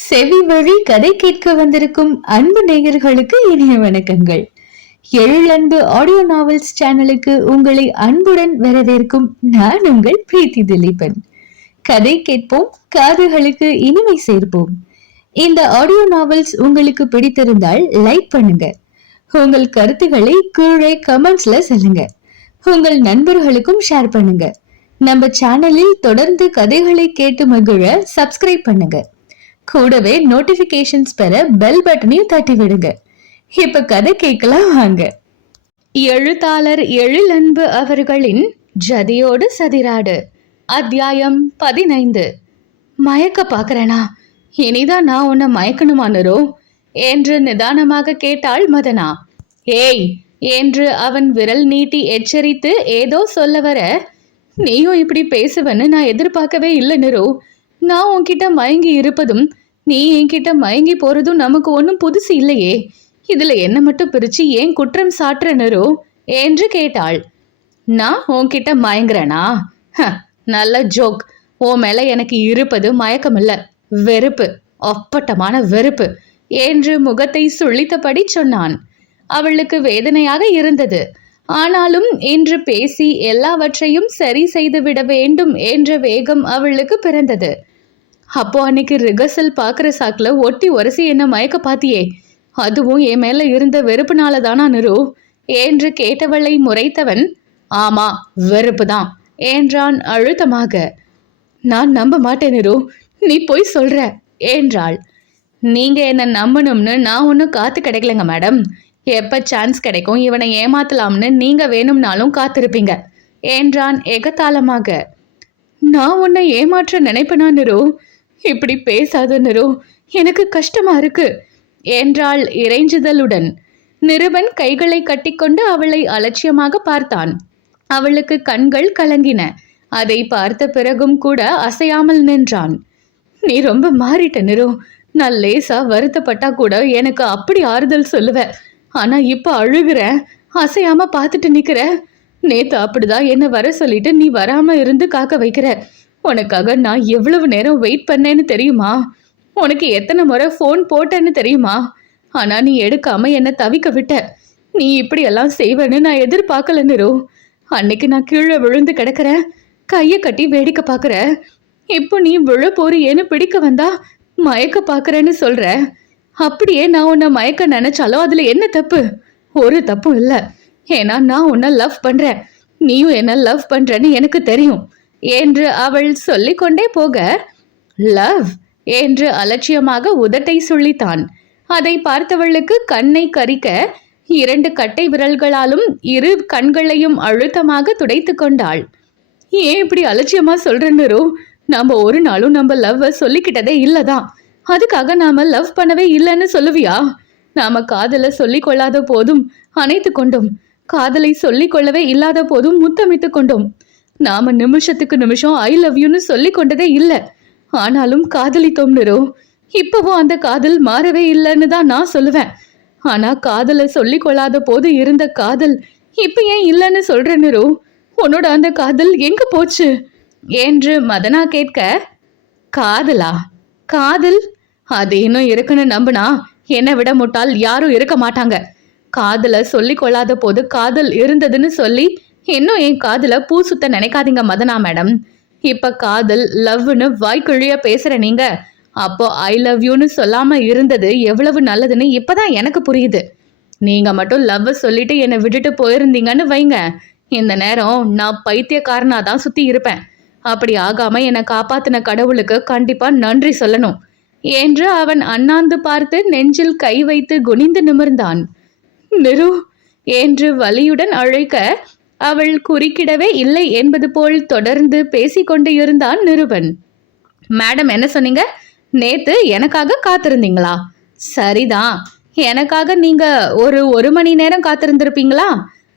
செவி வழி கதை கேட்க வந்திருக்கும் அன்பு நேயர்களுக்கு இனிய வணக்கங்கள். எழிலன்பு ஆடியோ நாவல்ஸ் சேனலுக்கு உங்களை அன்புடன் வரவேற்கும் நான் உங்கள் பிரீத்தி திலீபன். கதை கேட்போம், காதுகளுக்கு இனிமை சேர்ப்போம். இந்த ஆடியோ நாவல்ஸ் உங்களுக்கு பிடித்திருந்தால் லைக் பண்ணுங்க. உங்கள் கருத்துக்களை கீழே கமெண்ட்ஸ்ல சொல்லுங்க. உங்கள் நண்பர்களுக்கும் ஷேர் பண்ணுங்க. நம்ம சேனலில் தொடர்ந்து கதைகளை கேட்டு மகிழ சப்ஸ்கிரைப் பண்ணுங்க. கூடவே நோட்டிபிகேஷன்ஸ் பெற பெல் பட்டனையும் தட்டி விடுங்க. இப்ப கதை கேட்கலாம் வாங்க. எழுத்தாளர் எழிலன்பு அவர்களின் ஜதியோடு சதிராடு, அத்தியாயம் 15. மயக்க பாக்குறேனா? இனிதான் நான் உன்னை மயக்கணுமானரோ என்று நிதானமாக கேட்டாள் மதனா. ஏய் என்று அவன் விரல் நீட்டி எச்சரித்து ஏதோ சொல்ல வர, நீயும் இப்படி பேசுவன்னு நான் எதிர்பார்க்கவே இல்லை நிரோ. நான் உன்கிட்ட மயங்கி இருப்பதும் நீ என்கிட்ட மயங்கி போறதும் நமக்கு ஒன்றும் புதுசு இல்லையே. இதுல என்ன மட்டும் பிரிச்சு ஏன் குற்றம் சாட்டுறனரோ என்று கேட்டாள். நான் உன்கிட்ட மயங்குறேனா? நல்ல ஜோக். உன் மேல எனக்கு இருப்பது மயக்கம் இல்ல, வெறுப்பு, அப்பட்டமான வெறுப்பு என்று முகத்தை சுழித்தபடி சொன்னான். அவளுக்கு வேதனையாக இருந்தது. ஆனாலும் இன்று பேசி எல்லாவற்றையும் சரி செய்துவிட வேண்டும் என்ற வேகம் அவளுக்கு பிறந்தது. அப்போ அன்னைக்கு ரிகர்சல் பாக்குற சாக்குல ஒட்டி உரசி என்ன மயக்க பாத்தியே, அதுவும் என் மேல இருந்த வெறுப்புனால தானா நிரு என்று கேட்டவளை முறைத்தவன், ஆமா வெறுப்பு தான் என்றான் அழுத்தமாக. நான் நம்ப மாட்டேன் நிரு, நீ போய் சொல்ற என்றாள். நீங்க என்ன நம்பணும்னு நான் ஒன்னும் காத்து கிடைக்கலங்க மேடம். எப்ப சான்ஸ் கிடைக்கும் இவனை ஏமாத்தலாம்னு நீங்க வேணும்னாலும் காத்திருப்பீங்க என்றான் எகத்தாளமாக. நான் உன்னை ஏமாற்ற நினைப்பனா நிரு? இப்படி பேசாத நிரு, எனக்கு கஷ்டமா இருக்கு என்றாள் இறைஞ்சுதலுடன். நிருபன் கைகளை கட்டிக்கொண்டு அவளை அலட்சியமாக பார்த்தான். அவளுக்கு கண்கள் கலங்கின. அதை பார்த்த பிறகும் கூட அசையாமல் நின்றான். நீ ரொம்ப மாறிட்ட நிரு. நான் லேசா வருத்தப்பட்டா கூட எனக்கு அப்படி ஆறுதல் சொல்லுவ. ஆனா இப்ப அழுகுற, அசையாம பார்த்துட்டு நிக்கிற. நேத்து அப்படிதான் என்ன வர சொல்லிட்டு நீ வராம இருந்து காக்க வைக்கிற. உனக்காக நான் எவ்வளவு நேரம் வெயிட் பண்ணேன்னு தெரியுமா? உனக்கு எத்தனை முறை ஃபோன் போட்டேன்னு தெரியுமா? ஆனா நீ எடுக்காம என்ன தவிக்க விட்ட. நீ இப்படி எல்லாம் செய்வேன்னு நான் எதிர்பார்க்கல நிரு. அன்னைக்கு நான் கீழே விழுந்து கிடக்குறேன், கையை கட்டி வேடிக்கை பாக்குற. இப்போ நீ விழ போறியேன்னு பிடிக்க வந்தா மயக்க பாக்குறேன்னு சொல்ற. அப்படியே நான் உன்னை மயக்க நினைச்சாலும் அதுல என்ன தப்பு? ஒரு தப்பும் இல்லை. ஏன்னா நான் உன்னை லவ் பண்றேன், நீயும் என்ன லவ் பண்றேன்னு எனக்கு தெரியும் என்று அவள் சொல்லிக்கொண்டே போக, லவ் என்று அலட்சியமாக உதட்டை சுள்ளித்தான். அதை பார்த்தவளுக்கு கண்ணை கரிக்க 2 கட்டை விரல்களாலும் 2 கண்களையும் அழுத்தமாக துடைத்து கொண்டாள். ஏன் இப்படி அலட்சியமா சொல்றேன்னு? நாம ஒரு நாளும் நம்ம லவ்வ சொல்லிக்கிட்டதே இல்லதான். அதுக்காக நாம லவ் பண்ணவே இல்லைன்னு சொல்லுவியா? நாம காதலை சொல்லி கொள்ளாத போதும் அணைத்து கொண்டோம், காதலை சொல்லிக் கொள்ளவே இல்லாத போதும் முத்தமிட்டு கொண்டோம். நாம நிமிஷத்துக்கு நிமிஷம் ஐ லவ் யூன்னு சொல்லி கொண்டதே இல்லை. ஆனாலும் காதலித்தோம் நிரு. இப்பவும் அந்த காதல் மாறவே இல்லைன்னு தான் நான் சொல்லுவேன். ஆனா காதலை சொல்லி கொள்ளாத போது இருந்த காதல் இப்ப ஏன் இல்லைன்னு சொல்ற நிரு? உன்னோட அந்த காதல் எங்க போச்சு என்று மதனா கேட்க, காதலா? காதல் அது இன்னும் இருக்குன்னு நம்புனா என்னை விட முட்டாள் யாரும் இருக்க மாட்டாங்க. காதலை சொல்லி கொள்ளாத போது காதல் இருந்ததுன்னு சொல்லி இன்னும் என் காதல பூ சுத்த நினைக்காதீங்க மதனா மேடம். இப்ப காதல் லவ்னு வாய்க்குழிய பேசுற நீங்க அப்போ ஐ லவ் யூன்னு சொல்லாம இருந்தது எவ்வளவு நல்லதுன்னு இப்பதான் எனக்கு புரியுது. நீங்க மட்டும் லவ் சொல்லிட்டு என்னை விட்டுட்டு போயிருந்தீங்கன்னு வைங்க, இந்த நேரம் நான் பைத்தியக்காரனா தான் சுத்தி இருப்பேன். அப்படி ஆகாம என்னை காப்பாத்தின கடவுளுக்கு கண்டிப்பா நன்றி சொல்லணும் என்று அவன் அண்ணாந்து பார்த்து நெஞ்சில் கை வைத்து குனிந்து நிமிர்ந்தான். நிரு என்று வலியுடன் அழைக்க அவள் குறுக்கிடவே இல்லை என்பது போல் தொடர்ந்து பேசிக்கொண்டு இருந்தான் நிருபன். மேடம் என்ன சொன்னீங்க? நேத்து எனக்காக காத்திருந்தீங்களா? சரிதான், எனக்காக நீங்க ஒரு மணி நேரம் காத்திருந்திருப்பீங்களா?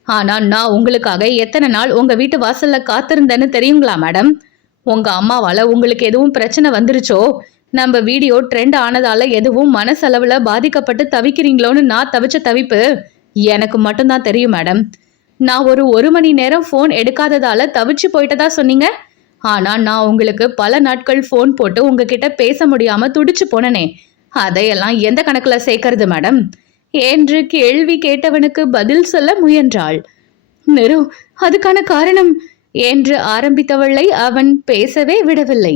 ஆனா நான் உங்களுக்காக எத்தனை நாள் உங்க வீட்டு வாசல்ல காத்திருந்தேன்னு தெரியுங்களா மேடம்? உங்க அம்மாவால உங்களுக்கு எதுவும் பிரச்சனை வந்துருச்சோ, நம்ம வீடியோ ட்ரெண்ட் ஆனதால எதுவும் மனசளவுல பாதிக்கப்பட்டு தவிக்கிறீங்களோன்னு நான் தவிச்ச தவிப்பு எனக்கு மட்டும்தான் தெரியும் மேடம். நான் ஒரு மணி நேரம் ஃபோன் எடுக்காததால தவிச்சு போயிட்டதா சொன்னீங்க. ஆனா நான் உங்களுக்கு பல நாட்கள் ஃபோன் போட்டு உங்ககிட்ட பேச முடியாம துடிச்சு போனனே, அதையெல்லாம் எந்த கணக்குல சேர்க்கறது மேடம் என்று கேள்வி கேட்டவனுக்கு பதில் சொல்ல முயன்றாள். நிரு, அதுக்கான காரணம் என்று ஆரம்பித்தவளை அவன் பேசவே விடவில்லை.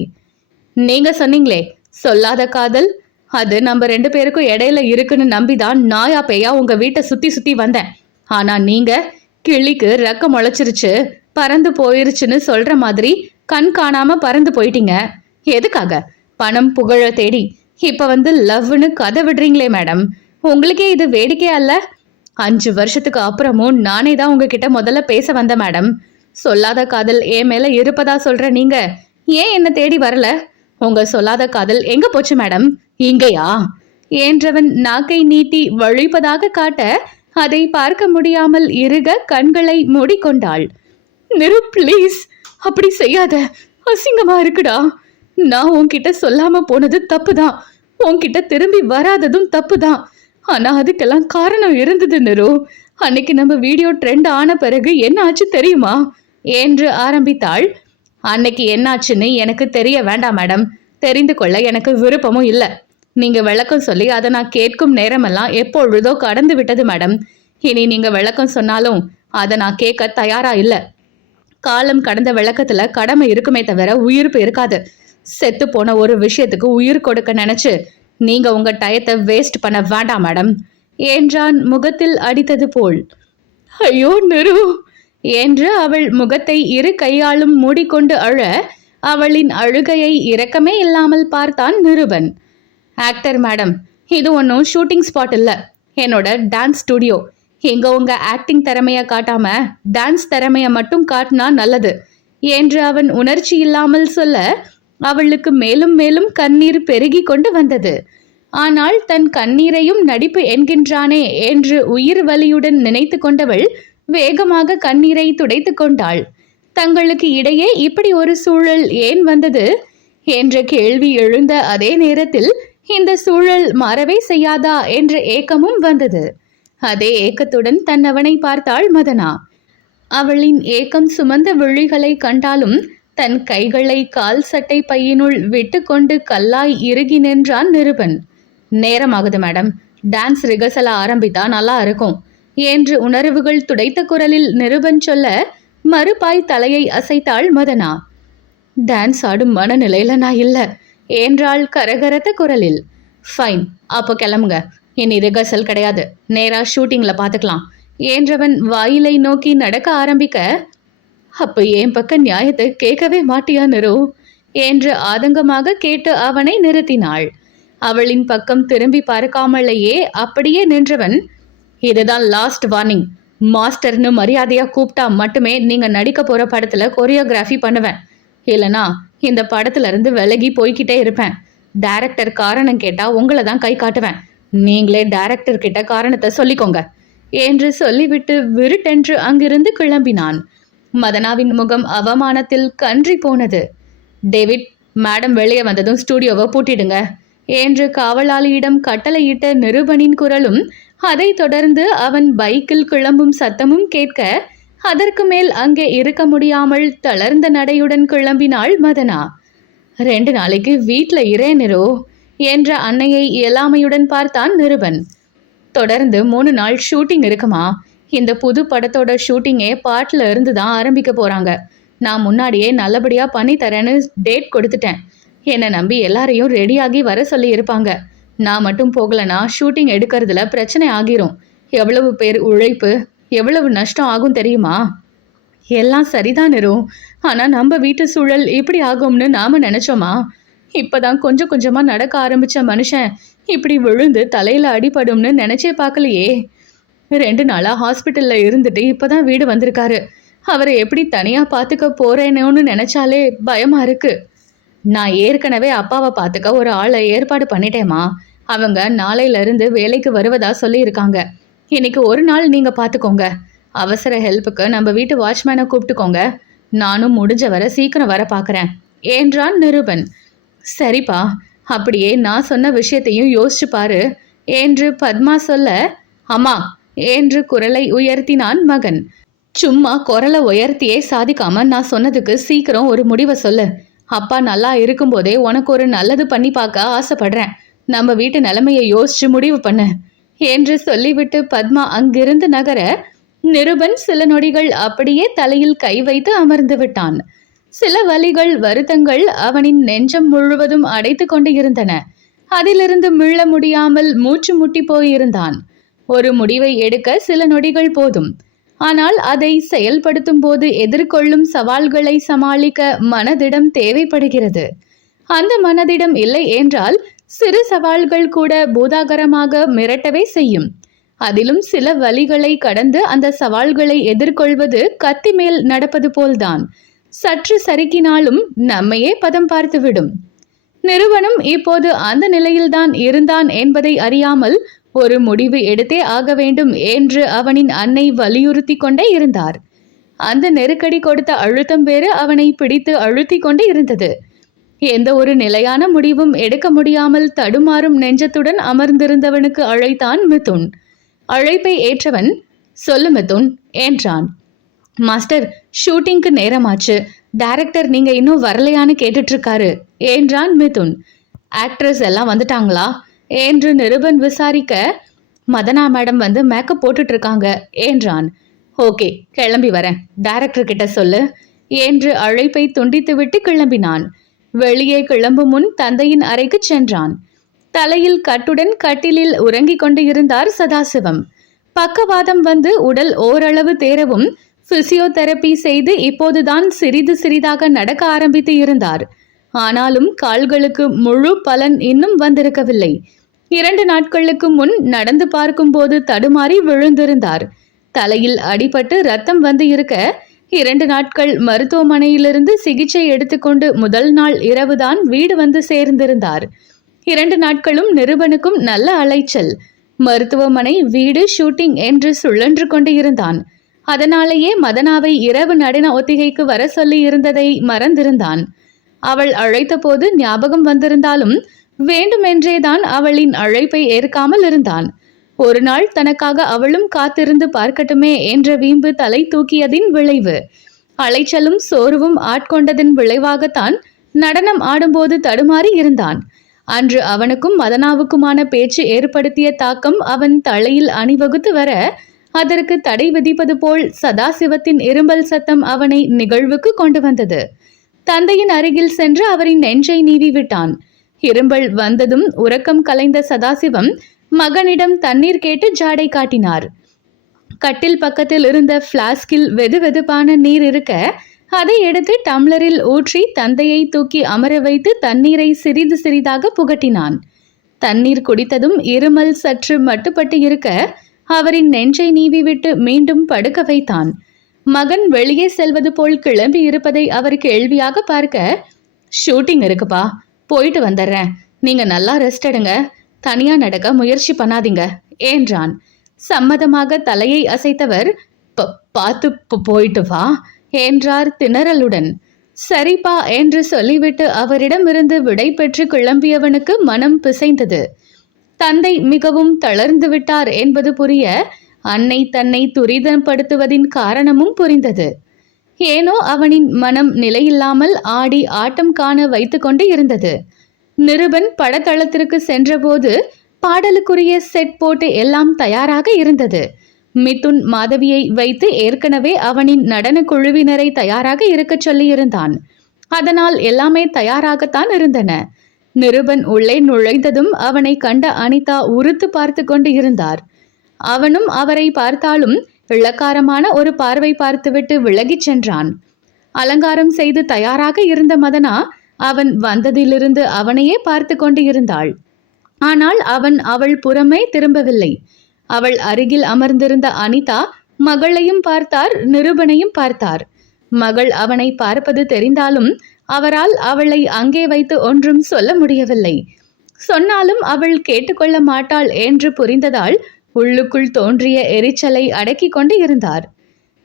நீங்க சொன்னீங்களே சொல்லாத காதல், அது நம்ம 2 பேருக்கும் இடையில இருக்குன்னு நம்பிதான் நாயா பேயா உங்க வீட்டை சுத்தி சுத்தி வந்தேன். ஆனா நீங்க கிளிக்கு ரெக்க முளைச்சிருச்சு பறந்து போயிருச்சுன்னு சொல்ற மாதிரி கண் காணாம பறந்து போயிட்டீங்க. எதுக்காக? பணம் புகழ தேடி. இப்ப வந்து லவ்னு கதை விடுறீங்களே மேடம், உங்களுக்கே இது வேடிக்கையா இல்ல? 5 வருஷத்துக்கு அப்புறமும் நானே தான் உங்ககிட்ட முதல்ல பேச வந்தேன் மேடம். சொல்லாத காதல் என் மேல இருப்பதா சொல்ற நீங்க ஏன் என்ன தேடி வரல? உங்க சொல்லாத காதல் எங்க போச்சு மேடம்? இங்கயா என்றவன் நாக்கை நீட்டி வழிப்பதாக காட்ட அதை பார்க்க முடியாமல் இறுக கண்களை மூடிக்கொண்டாள். நிரு, ப்ளீஸ் அப்படி செய்யாத, அசிங்கமா இருக்குடா. நான் உன்கிட்ட சொல்லாம போனது தப்புதான், உன்கிட்ட திரும்பி வராததும் தப்புதான். ஆனா அதுக்கெல்லாம் காரணம் இருந்தது நிரு. அன்னைக்கு நம்ம வீடியோ ட்ரெண்ட் ஆன பிறகு என்ன ஆச்சு தெரியுமா என்று ஆரம்பித்தாள். அன்னைக்கு என்னாச்சுன்னு எனக்கு தெரிய வேண்டாம் மேடம், தெரிந்து கொள்ள எனக்கு விருப்பமும் இல்லை. நீங்க விளக்கம் சொல்லி அதை நான் கேட்கும் நேரமெல்லாம் எப்பொழுதோ கடந்து விட்டது மேடம். இனி நீங்க விளக்கம் சொன்னாலும் அதை நான் கேட்க தயாரா இல்லை. காலம் கடந்த விளக்கத்துல கடமை இருக்குமே தவிர உயிர்ப்பு இருக்காது. செத்து போன ஒரு விஷயத்துக்கு உயிர் கொடுக்க நினைச்சு நீங்க உங்க டயத்தை வேஸ்ட் பண்ண வேண்டாம் மேடம் என்றான் முகத்தில் அடித்தது போல். ஐயோ நிரு என்று அவள் முகத்தை இரு கையாலும் மூடிக்கொண்டு அழ அவளின் அழுகையை இரக்கமே இல்லாமல் பார்த்தான் நிருபன். ஆக்டர் மேடம், இது ஒன்றும் ஷூட்டிங் ஸ்பாட் இல்லை, என்னோட டான்ஸ் ஸ்டுடியோ. இங்க உங்க ஆக்டிங் திறமைய காட்டாம டான்ஸ் திறமைய மட்டும் காட்டினா நல்லது என்று அவன் உணர்ச்சி இல்லாமல் சொல்ல அவளுக்கு மேலும் மேலும் கண்ணீர் பெருகி கொண்டு வந்தது. ஆனால் தன் கண்ணீரையும் நடிப்பு என்கின்றானே என்று உயிர் வலியுடன் நினைத்து கொண்டவள் வேகமாக கண்ணீரை துடைத்து கொண்டாள். தங்களுக்கு இடையே இப்படி ஒரு சூழல் ஏன் வந்தது என்ற கேள்வி எழுந்த அதே நேரத்தில் இந்த சூழல் மாறவே செய்யாதா என்ற ஏக்கமும் வந்தது. அதே ஏக்கத்துடன் தன்னவனை பார்த்தாள் மதனா. அவளின் ஏக்கம் சுமந்த விழிகளை கண்டாலும் தன் கைகளை கால் சட்டை பையினுள் விட்டு கொண்டு கல்லாய் இறுகி நின்றான் நிருபன். நேரமாகுது மேடம், டான்ஸ் ரிகர்சல் ஆரம்பித்தா நல்லா இருக்கும் என்று உணர்வுகள் துடைத்த குரலில் நிருபன் சொல்ல மறுபாய் தலையை அசைத்தாள் மதனா. டான்ஸ் ஆடும் மனநிலையில நான் இல்ல என்றாள் கரகரத்த குரலில். ஃபைன், அப்போ கிளம்புங்க, இனி ரிகர்சல் கிடையாது, நேரா ஷூட்டிங்ல பாத்துக்கலாம் என்றவன் வாயிலை நோக்கி நடக்க ஆரம்பிக்க, அப்ப என் பக்க நியாயத்தை கேட்கவே மாட்டியா நிரு என்று ஆதங்கமாக கேட்டு அவனை நிறுத்தினாள். அவளின் பக்கம் திரும்பி பார்க்காமலேயே அப்படியே நின்றவன், இதுதான் லாஸ்ட் வார்னிங், மாஸ்டர்னு மரியாதையா கூப்பிட்டா மட்டுமே நீங்க நடிக்க போற படத்துல கொரியோகிராஃபி பண்ணுவேன், இல்லனா இந்த படத்துல இருந்து விலகி போய்கிட்டே இருப்பேன். டைரக்டர் காரணம் கேட்டா உங்களை தான் கை காட்டுவேன், நீங்களே டைரக்டர் கிட்ட காரணத்தை சொல்லிக்கோங்க என்று சொல்லிவிட்டு விருட்டென்று அங்கிருந்து கிளம்பினான். மதனாவின் முகம் அவமானத்தில் கன்றி போனது. டேவிட், மேடம் வெளியே வந்ததும் ஸ்டூடியோவை பூட்டிடுங்க என்று காவலாளியிடம் கட்டளையிட்ட நிருபனின் குரலும் அதை தொடர்ந்து அவன் பைக்கில் கிளம்பும் சத்தமும் கேட்க அதற்கு மேல் அங்கே இருக்க முடியாமல் தளர்ந்த நடையுடன் கிளம்பினாள் மதனா. 2 நாளைக்கு வீட்ல இரே நிரு என்ற அன்னையை இயலாமையுடன் பார்த்தான் நிருபன். தொடர்ந்து 3 நாள் ஷூட்டிங் இருக்குமா? இந்த புது படத்தோட ஷூட்டிங்கே பாட்டில் இருந்து தான் ஆரம்பிக்க போறாங்க. நான் முன்னாடியே நல்லபடியா பண்ணி தரேன்னு டேட் கொடுத்துட்டேன். என்னை நம்பி எல்லாரையும் ரெடியாகி வர சொல்லி இருப்பாங்க. நான் மட்டும் போகலனா ஷூட்டிங் எடுக்கிறதுல பிரச்சனை ஆகிரும். எவ்வளவு பேர் உழைப்பு, எவ்வளவு நஷ்டம் ஆகும் தெரியுமா? எல்லாம் சரிதான் இரும், ஆனா நம்ம வீட்டு சூழல் இப்படி ஆகும்னு நாம நினைச்சோமா? இப்பதான் கொஞ்சம் கொஞ்சமா நடக்க ஆரம்பிச்ச மனுஷன் இப்படி விழுந்து தலையில அடிபடும்னு நினைச்சே பார்க்கலையே. 2 நாளா ஹாஸ்பிட்டல்ல இருந்துட்டு இப்பதான் வீடு வந்திருக்காரு. அவரை எப்படி தனியா பார்த்துக்க போறேனோன்னு நினைச்சாலே பயமா இருக்கு. நான் ஏற்கனவே அப்பாவை பார்த்துக்க ஒரு ஆளை ஏற்பாடு பண்ணிட்டேமா. அவங்க நாளையில இருந்து வேலைக்கு வருவதா சொல்லி இருக்காங்க. இன்னைக்கு ஒரு நாள் நீங்க பார்த்துக்கோங்க. அவசர ஹெல்ப்புக்கு நம்ம வீட்டு வாட்ச்மேனை கூப்பிட்டுக்கோங்க. நானும் முடிஞ்ச வர சீக்கிரம் வர பார்க்குறேன் என்றான் நிருபன். சரிப்பா, அப்படியே நான் சொன்ன விஷயத்தையும் யோசிச்சு பாரு என்று பத்மா சொல்ல, அம்மா என்று குரலை உயர்த்தினான் மகன். சும்மா குரலை உயர்த்தியே சாதிக்காம நான் சொன்னதுக்கு சீக்கிரம் ஒரு முடிவை சொல்லு. அப்பா நல்லா இருக்கும்போதே உனக்கு ஒரு நல்லது பண்ணி பார்க்க ஆசைப்படுறேன். நம்ம வீட்டு நிலைமையை யோசிச்சு முடிவு பண்ணு என்று சொல்லிவிட்டு பத்மா அங்கிருந்து நகர நிருபன் சில நொடிகள் அப்படியே தலையில் கை வைத்து அமர்ந்து விட்டான். சில வலிகள் வருத்தங்கள் அவனின் நெஞ்சம் முழுவதும் அடைத்து கொண்டு இருந்தன. அதிலிருந்து மீள முடியாமல் மூச்சு முட்டி போயிருந்தான். ஒரு முடிவை எடுக்க சில நொடிகள் போதும். ஆனால் அதை செயல்படுத்தும் போது எதிர்கொள்ளும் சவால்களை சமாளிக்க மனதிடம் தேவைப்படுகிறது. அந்த மனதிடம் இல்லை என்றால் சிறு சவால்கள் கூட பூதாகரமாக மிரட்டவே செய்யும். அதிலும் சில வழிகளை கடந்து அந்த சவால்களை எதிர்கொள்வது கத்தி மேல் நடப்பது போல்தான். சற்று சறுக்கினாலும் நம்மையே பதம் பார்த்துவிடும். நிறுவனம் இப்போது அந்த நிலையில்தான் இருந்தான் என்பதை அறியாமல் ஒரு முடிவு எடுத்தே ஆக வேண்டும் என்று அவனின் அன்னை வலியுறுத்தி கொண்டே இருந்தார். அந்த நெருக்கடி கொடுத்த அழுத்தம் வேறு அவனை பிடித்து அழுத்தி கொண்டு இருந்தது. எந்த ஒரு நிலையான முடிவும் எடுக்க முடியாமல் தடுமாறும் நெஞ்சத்துடன் அமர்ந்திருந்தவனுக்கு அழைத்தான் மிதுன். அழைப்பை ஏற்றவன், சொல்லு மிதுன் என்றான். மாஸ்டர், ஷூட்டிங்க்கு நேரமாச்சு. டைரக்டர் நீங்க இன்னும் வரலையான்னு கேட்டுட்டு இருக்காரு என்றான் மிதுன். ஆக்ட்ரஸ் எல்லாம் வந்துட்டாங்களா என்று நிருபன் விசாரிக்க, மதனா மேடம் வந்து மேக்கப் போட்டுட்டு இருக்காங்க என்றான். ஓகே, கிளம்பி வரேன், டைரக்டர் கிட்ட சொல்லு என்று அழைப்பை துண்டித்துவிட்டு கிளம்பினான். வெளியே கிளம்பும் முன் தந்தையின் அறைக்கு சென்றான். தலையில் கட்டுடன் கட்டிலில் உறங்கிக் கொண்டு இருந்தார் சதாசிவம். பக்கவாதம் வந்து உடல் ஓரளவு தேரவும் பிசியோதெரபி செய்து இப்போதுதான் சிறிது சிறிதாக நடக்க ஆரம்பித்து இருந்தார். ஆனாலும் கால்களுக்கு முழு பலன் இன்னும் வந்திருக்கவில்லை. 2 நாட்களுக்கு முன் நடந்து பார்க்கும்போது தடுமாறி விழுந்திருந்தார். தலையில் அடிபட்டு ரத்தம் வந்து இருக்க 2 நாட்கள் மருத்துவமனையிலிருந்து சிகிச்சை எடுத்துக்கொண்டு முதல் நாள் இரவுதான் வீடு வந்து சேர்ந்திருந்தார். 2 நாட்களும் நிருபனுக்கும் நல்ல அலைச்சல். மருத்துவமனை, வீடு, ஷூட்டிங் என்று சுழன்று கொண்டு இருந்தான். அதனாலேயே மதனாவை இரவு நடன ஒத்திகைக்கு வர சொல்லி இருந்ததை மறந்திருந்தான். அவள் அழைத்த போது ஞாபகம் வந்திருந்தாலும் வேண்டுமென்றேதான் அவளின் அழைப்பை ஏற்காமல் இருந்தான். ஒரு நாள் தனக்காக அவளும் காத்திருந்து பார்க்கட்டுமே என்ற வீம்பு தலை தூக்கியதின் விளைவு. அலைச்சலும் சோர்வும் ஆட்கொண்டதின் விளைவாகத்தான் நடனம் ஆடும்போது தடுமாறி இருந்தான். அன்று அவனுக்கும் மதனாவுக்குமான பேச்சு ஏற்படுத்திய தாக்கம் அவன் தலையில் அணிவகுத்து வர, அதற்கு தடை விதிப்பது போல் சதாசிவத்தின் இரும்பல் சத்தம் அவனை நிகழ்வுக்கு கொண்டு வந்தது. தந்தையின் அருகில் சென்று அவரின் நெஞ்சை நீவி விட்டான். இரும்பல் வந்ததும் உறக்கம் கலைந்த சதாசிவம் மகனிடம் தண்ணீர் கேட்டு ஜாடை காட்டினார். கட்டில் பக்கத்தில் இருந்த பிளாஸ்கில் வெது வெதுப்பான நீர் இருக்க அதை எடுத்து டம்ளரில் ஊற்றி தந்தையை தூக்கி அமர வைத்து தண்ணீரை சிறிது சிறிதாக புகட்டினான். தண்ணீர் குடித்ததும் இருமல் சற்று மட்டுப்பட்டு இருக்க அவரின் நெஞ்சை நீவிவிட்டு மீண்டும் படுக்க வைத்தான். மகன் வெளியே செல்வது போல் கிளம்பி இருப்பதை அவர் கேள்வியாக பார்க்க, ஷூட்டிங் இருக்குப்பா, போயிட்டு வந்துடுறேன், நீங்க நல்லா ரெஸ்ட் எடுங்க, தனியா நடக்க முயற்சி பண்ணாதீங்க என்றான். சம்மதமாக தலையை அசைத்தவர், பார்த்து போயிட்டு வா என்றார் திணறலுடன். சரிப்பா என்று சொல்லிவிட்டு அவரிடமிருந்து விடை பெற்று கிளம்பியவனுக்கு மனம் பிசைந்தது. தந்தை மிகவும் தளர்ந்து விட்டார் என்பது புரிய அன்னை தன்னை துரிதப்படுத்துவதின் காரணமும் புரிந்தது. ஏனோ அவனின் மனம் நிலையில்லாமல் ஆடி ஆட்டம் காண வைத்து கொண்டு இருந்தது. நிருபன் படத்தளத்திற்கு சென்றபோது பாடலுக்குரிய செட் போட்டு எல்லாம் தயாராக இருந்தது. மிதுன் மாதவியை வைத்து ஏற்கனவே அவனின் நடன குழுவினரை தயாராக இருக்க சொல்லியிருந்தான். அதனால் எல்லாமே தயாராகத்தான் இருந்தன. நிருபன் உள்ளே நுழைந்ததும் அவனை கண்ட அனிதா உறுத்து பார்த்து கொண்டு இருந்தார். அவனும் அவரை பார்த்தாலும் இளக்காரமான ஒரு பார்வை பார்த்துவிட்டு விலகிச் சென்றான். அலங்காரம் செய்து தயாராக இருந்த மதனா அவன் வந்ததிலிருந்து அவனையே பார்த்து கொண்டு இருந்தாள். ஆனால் அவன் அவள் புறமே திரும்பவில்லை. அவள் அருகில் அமர்ந்திருந்த அனிதா மகளையும் பார்த்தார், நிருபனையும் பார்த்தார். மகள் அவனை பார்ப்பது தெரிந்தாலும் அவரால் அவளை அங்கே வைத்து ஒன்றும் சொல்ல முடியவில்லை. சொன்னாலும் அவள் கேட்டுக்கொள்ள மாட்டாள் என்று புரிந்ததால் உள்ளுக்குள் தோன்றிய எரிச்சலை அடக்கி கொண்டு இருந்தார்.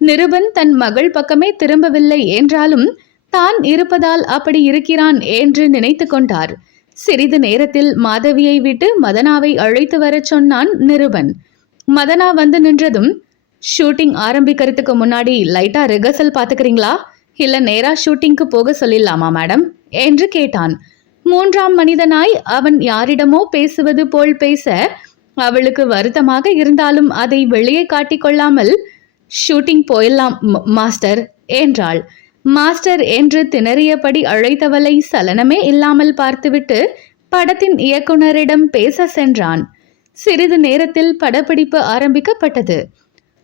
நிருபன் தன் மகள் பக்கமே திரும்பவில்லை என்றாலும் தான் இருப்பதால் அப்படி இருக்கிறான் என்று நினைத்து கொண்டார். சிறிது நேரத்தில் மாதவியை விட்டு மதனாவை அழைத்து வரச் சொன்னான் நிருபன். மதனா வந்து நின்றதும், ஷூட்டிங் ஆரம்பிக்கிறதுக்கு முன்னாடி லைட்டா ரிஹர்சல் பாத்துக்கிறீங்களா, இல்ல நேரா ஷூட்டிங்க்கு போக சொல்லிடலாமா மேடம் என்று கேட்டான். மூன்றாம் மனிதனாய் அவன் யாரிடமோ பேசுவது போல் பேச அவளுக்கு வருத்தமாக இருந்தாலும் அதை வெளியே காட்டிக்கொள்ளாமல் ஷூட்டிங் போயிடலாம் மாஸ்டர் என்றாள். மாஸ்டர் என்று திணறியபடி அழைத்தவளை சலனமே இல்லாமல் பார்த்துவிட்டு படத்தின் இயக்குனரிடம் பேச சென்றான். சிறிது நேரத்தில் படப்பிடிப்பு ஆரம்பிக்கப்பட்டது.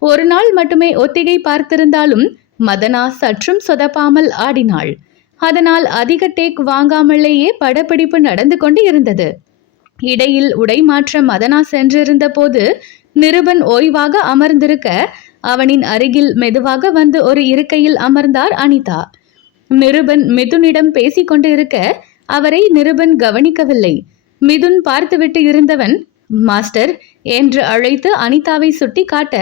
ஒரு நாள் மட்டுமே ஒத்திகை பார்த்திருந்தாலும் மதனா சற்றும் சொதப்பாமல் ஆடினாள். அதனால் அதிக டேக் வாங்காமலேயே படப்பிடிப்பு நடந்து கொண்டு இருந்தது. இடையில் உடை மாற்ற மதனா சென்றிருந்த போது நிருபன் ஓய்வாக அமர்ந்திருக்க அவனின் அருகில் மெதுவாக வந்து ஒரு இருக்கையில் அமர்ந்தார் அனிதா. நிருபன் மிதுனிடம் பேசிக்கொண்டு இருக்க அவரை நிருபன் கவனிக்கவில்லை. மிதுன் பார்த்துவிட்டு இருந்தவன் மாஸ்டர் என்று அழைத்து அனிதாவை சுட்டி காட்ட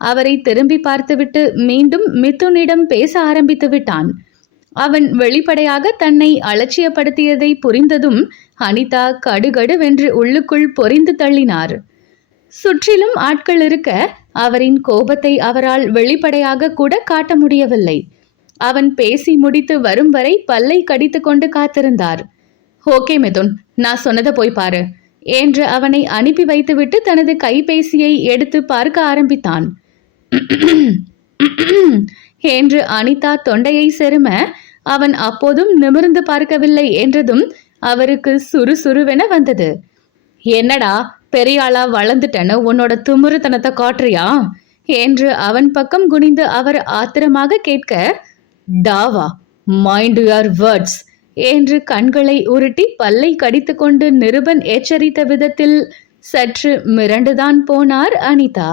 அவரை திரும்பி பார்த்துவிட்டு மீண்டும் மிதுனிடம் பேச ஆரம்பித்து விட்டான். அவன் வெளிப்படையாக தன்னை அலட்சியப்படுத்தியதை புரிந்ததும் அனிதா கடுகடுவென்று உள்ளுக்குள் பொரிந்து தள்ளினார். சுற்றிலும் ஆட்கள் இருக்க அவரின் கோபத்தை அவரால் வெளிப்படையாக கூட காட்ட முடியவில்லை. அவன் பேசி முடித்து வரும் வரை பல்லை கடித்து கொண்டு காத்திருந்தார். ஓகே மிதுன், நான் சொன்னதை போய் பாரு என்று அவனை அனுப்பி வைத்துவிட்டு தனது கைபேசியை எடுத்து பார்க்க ஆரம்பித்தான். என்று அனிதா தொண்டையை செரும அவன் அப்போதும் நிமிர்ந்து பார்க்கவில்லை என்றதும் அவருக்கு சுறுசுறுவென வந்தது. என்னடா பெரிய ஆளா வளர்ந்துட்டேன்னு உன்னோட துமுறுத்தனத்தை காட்டுறியா என்று அவன் பக்கம் குனிந்து அவர் ஆத்திரமாக கேட்க, டாவா மைண்ட் யுவர் வேர்ட்ஸ் என்று கண்களை உருட்டி பல்லை கடித்து கொண்டு நிருபன் எச்சரித்த விதத்தில் சற்று மிரண்டுதான் போனார் அனிதா.